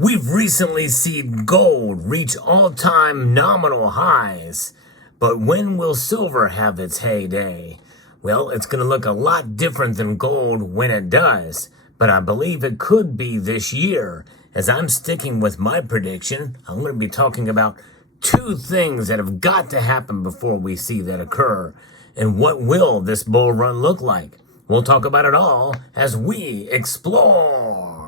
We've recently seen gold reach all-time nominal highs, but when will silver have its heyday? Well, it's going to look a lot different than gold when it does, but I believe it could be this year. As I'm sticking with my prediction, I'm going to be talking about two things that have got to happen before we see that occur. And what will this bull run look like? We'll talk about it all as we explore.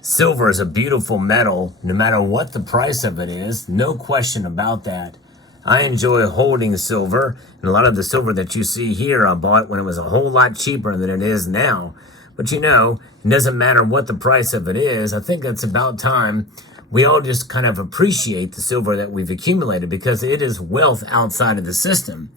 Silver is a beautiful metal, no matter what the price of it is, no question about that. I enjoy holding silver, and a lot of the silver that you see here I bought when it was a whole lot cheaper than it is now. But you know, it doesn't matter what the price of it is. I think it's about time we all just kind of appreciate the silver that we've accumulated because it is wealth outside of the system.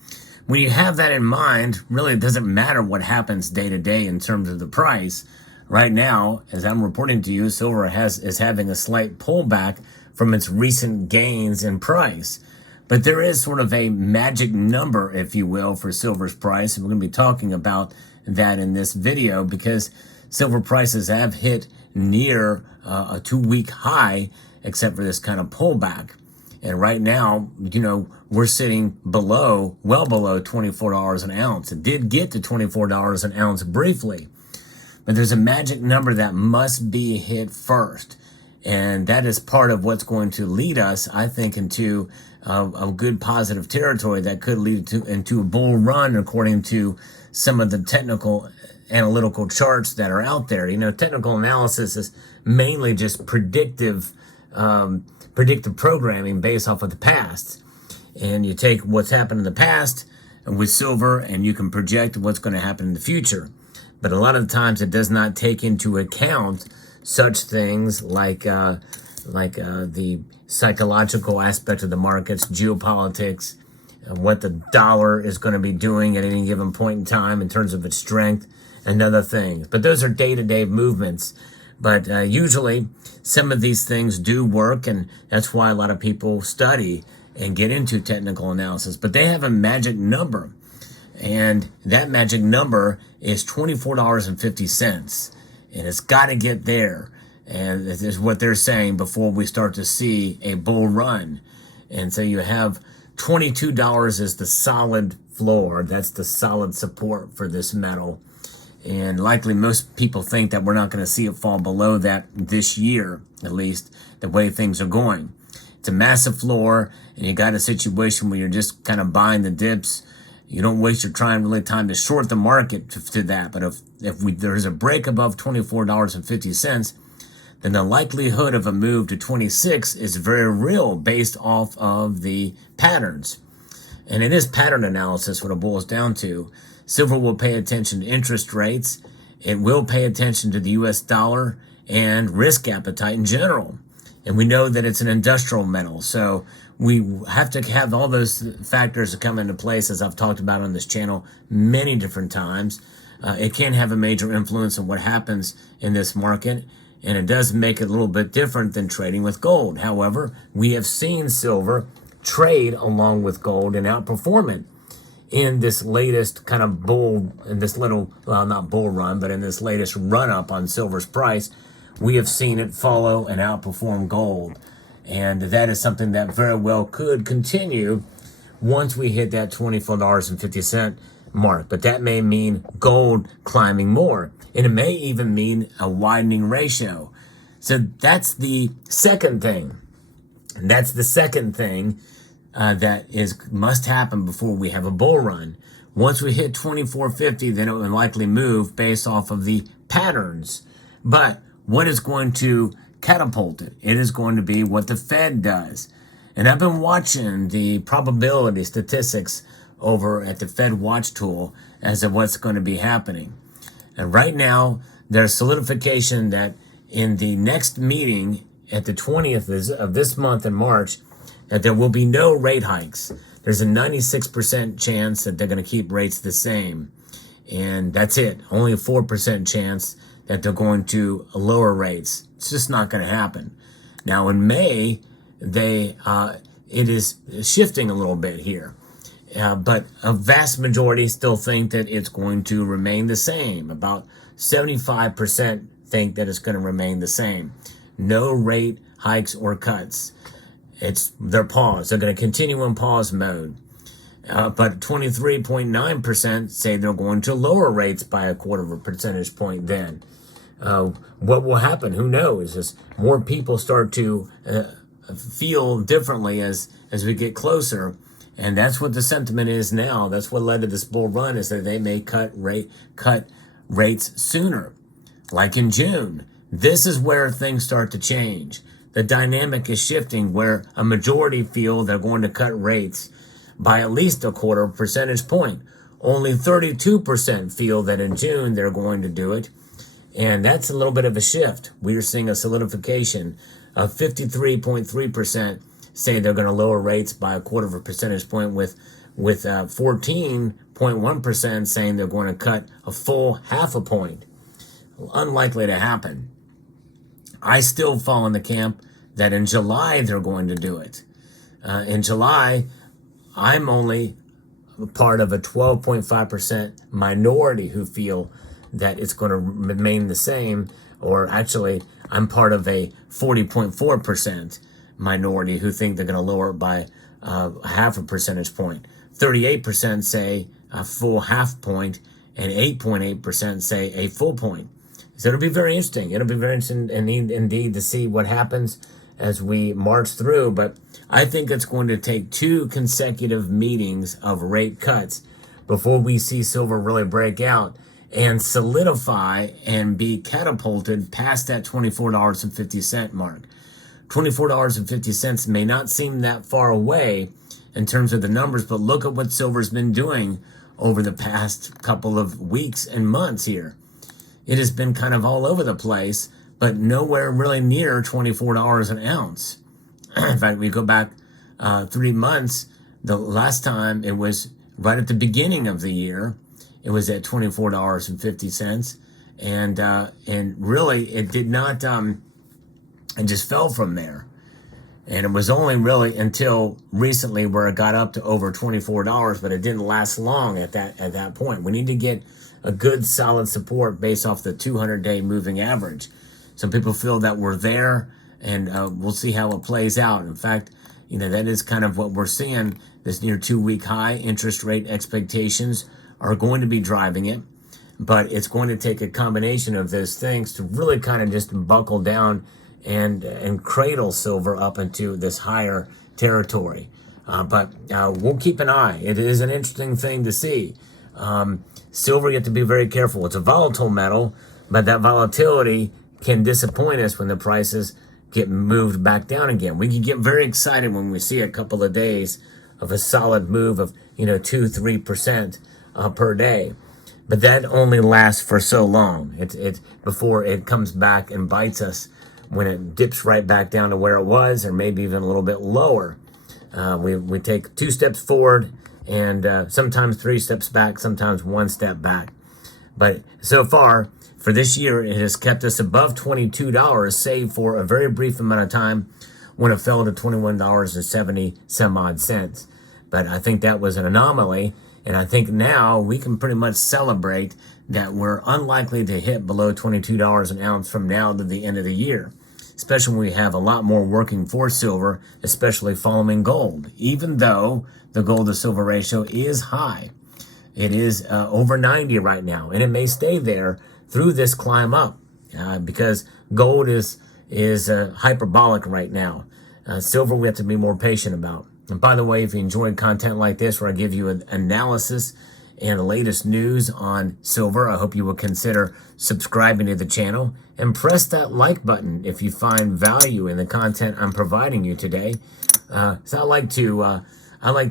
When you have that in mind, really it doesn't matter what happens day to day in terms of the price. Right now, as I'm reporting to you, silver is having a slight pullback from its recent gains in price. But there is sort of a magic number, if you will, for silver's price. And we're going to be talking about that in this video because silver prices have hit near a 2-week high, except for this kind of pullback. And right now, you know, we're sitting well below $24 an ounce. It did get to $24 an ounce briefly. But there's a magic number that must be hit first. And that is part of what's going to lead us, I think, into a good positive territory that could lead into a bull run according to some of the technical analytical charts that are out there. You know, technical analysis is mainly just predictive programming based off of the past. And you take what's happened in the past with silver and you can project what's going to happen in the future. But a lot of the times it does not take into account such things like the psychological aspect of the markets, geopolitics, what the dollar is going to be doing at any given point in time in terms of its strength and other things. But those are day-to-day movements. But usually some of these things do work, and that's why a lot of people study and get into technical analysis. But they have a magic number. And that magic number is $24.50. And it's got to get there. And this is what they're saying before we start to see a bull run. And so you have $22 as the solid floor. That's the solid support for this metal. And likely most people think that we're not going to see it fall below that this year, at least the way things are going. It's a massive floor, and you got a situation where you're just kind of buying the dips. You don't waste your time to short the market to that. But if there's a break above $24.50, then the likelihood of a move to 26 is very real based off of the patterns. And it is pattern analysis what it boils down to. Silver will pay attention to interest rates. It will pay attention to the U.S. dollar and risk appetite in general. And we know that it's an industrial metal. So we have to have all those factors that come into place, as I've talked about on this channel many different times. It can have a major influence on what happens in this market, and it does make it a little bit different than trading with gold. However, we have seen silver trade along with gold and outperform it in this latest kind of in this not bull run, but in this latest run up on silver's price. We have seen it follow and outperform gold. And that is something that very well could continue once we hit that $24.50 mark. But that may mean gold climbing more. And it may even mean a widening ratio. So that's the second thing. And that's the second thing that must happen before we have a bull run. Once we hit 24.50, then it will likely move based off of the patterns. But what is going to catapult it? It is going to be what the Fed does. And I've been watching the probability statistics over at the Fed Watch tool as of what's going to be happening. And right now, there's solidification that in the next meeting at the 20th of this month in March, that there will be no rate hikes. There's a 96% chance that they're going to keep rates the same. And that's it. Only a 4% chance that they're going to lower rates. It's just not going to happen. Now in May, it is shifting a little bit here. But a vast majority still think that it's going to remain the same. About 75% think that it's going to remain the same. No rate hikes or cuts. They're paused. They're going to continue in pause mode. But 23.9% say they're going to lower rates by a quarter of a percentage point then. What will happen? Who knows? As more people start to feel differently as we get closer. And that's what the sentiment is now. That's what led to this bull run, is that they may cut rates sooner, like in June. This is where things start to change. The dynamic is shifting, where a majority feel they're going to cut rates by at least a quarter percentage point. Only 32% feel that in June they're going to do it. And that's a little bit of a shift. We're seeing a solidification of 53.3% say they're going to lower rates by a quarter of a percentage point, with 14.1% saying they're going to cut a full half a point. Unlikely to happen. I still fall in the camp that in July they're going to do it. In July, I'm only part of a 12.5% minority who feel that it's going to remain the same, or actually I'm part of a 40.4% minority who think they're going to lower it by half a percentage point. 38% say a full half point, and 8.8% say a full point. So it'll be very interesting. It'll be very interesting indeed to see what happens as we march through. But I think it's going to take 2 consecutive meetings of rate cuts before we see silver really break out and solidify and be catapulted past that $24.50 mark. $24.50 may not seem that far away in terms of the numbers, but look at what silver's been doing over the past couple of weeks and months here. It has been kind of all over the place, but nowhere really near $24 an ounce. In fact, we go back 3 months, the last time it was right at the beginning of the year, it was at $24.50. And really it did not, it just fell from there. And it was only really until recently where it got up to over $24, but it didn't last long at that point. We need to get a good solid support based off the 200-day moving average. Some people feel that we're there, and we'll see how it plays out. In fact, that is kind of what we're seeing. This near 2-week high interest rate expectations are going to be driving it, but it's going to take a combination of those things to really kind of just buckle down and cradle silver up into this higher territory. But we'll keep an eye. It is an interesting thing to see. Silver, you have to be very careful. It's a volatile metal, but that volatility can disappoint us when the prices get moved back down again. We can get very excited when we see a couple of days of a solid move of 2-3% per day, but that only lasts for so long. It's before it comes back and bites us when it dips right back down to where it was, or maybe even a little bit lower. We take 2 steps forward and sometimes 3 steps back, sometimes 1 step back. But so far for this year, it has kept us above $22, save for a very brief amount of time when it fell to $21.70 some odd cents. But I think that was an anomaly, and I think now we can pretty much celebrate that we're unlikely to hit below $22 an ounce from now to the end of the year, especially when we have a lot more working for silver, especially following gold. Even though the gold to silver ratio is high, it is over 90 right now, and it may stay there through this climb up because gold is hyperbolic right now. Silver we have to be more patient about. And by the way, if you enjoyed content like this where I give you an analysis and the latest news on silver, I hope you will consider subscribing to the channel and press that like button if you find value in the content I'm providing you today. So I like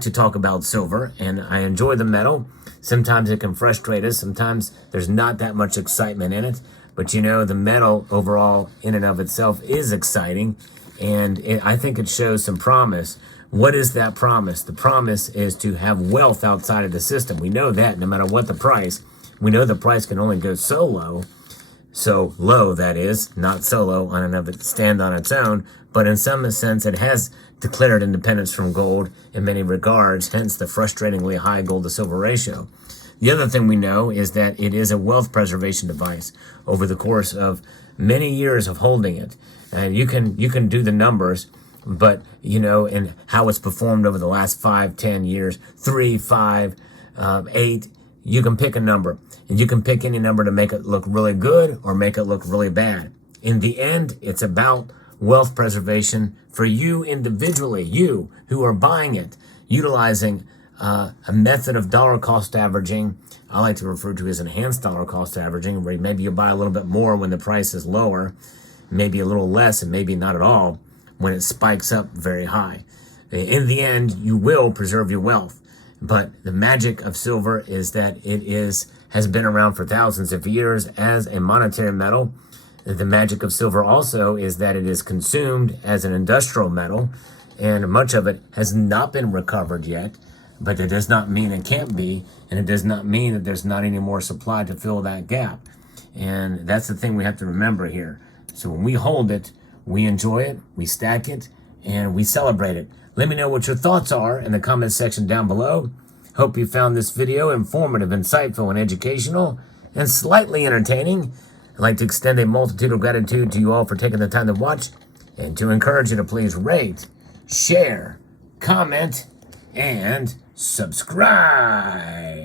to talk about silver, and I enjoy the metal. Sometimes it can frustrate us. Sometimes there's not that much excitement in it. But the metal overall in and of itself is exciting, and I think it shows some promise. What is that promise? The promise is to have wealth outside of the system. We know that no matter what the price. We know the price can only go so low. so low, that is, not solo on and of it, stand on its own, but in some sense it has declared independence from gold in many regards, hence the frustratingly high gold to silver ratio. The other thing we know is that it is a wealth preservation device over the course of many years of holding it. And you can do the numbers, but and how it's performed over the last 5, 10 years, 3, 5, 8, you can pick a number. And you can pick any number to make it look really good or make it look really bad. In the end, it's about wealth preservation for you individually, you who are buying it, utilizing a method of dollar cost averaging. I like to refer to as enhanced dollar cost averaging, where maybe you buy a little bit more when the price is lower, maybe a little less, and maybe not at all when it spikes up very high. In the end, you will preserve your wealth. But the magic of silver is that it has been around for thousands of years as a monetary metal. The magic of silver also is that it is consumed as an industrial metal, and much of it has not been recovered yet. But that does not mean it can't be, and it does not mean that there's not any more supply to fill that gap. And that's the thing we have to remember here. So when we hold it, we enjoy it, we stack it, and we celebrate it. Let me know what your thoughts are in the comment section down below. Hope you found this video informative, insightful, and educational, and slightly entertaining. I'd like to extend a multitude of gratitude to you all for taking the time to watch, and to encourage you to please rate, share, comment, and subscribe.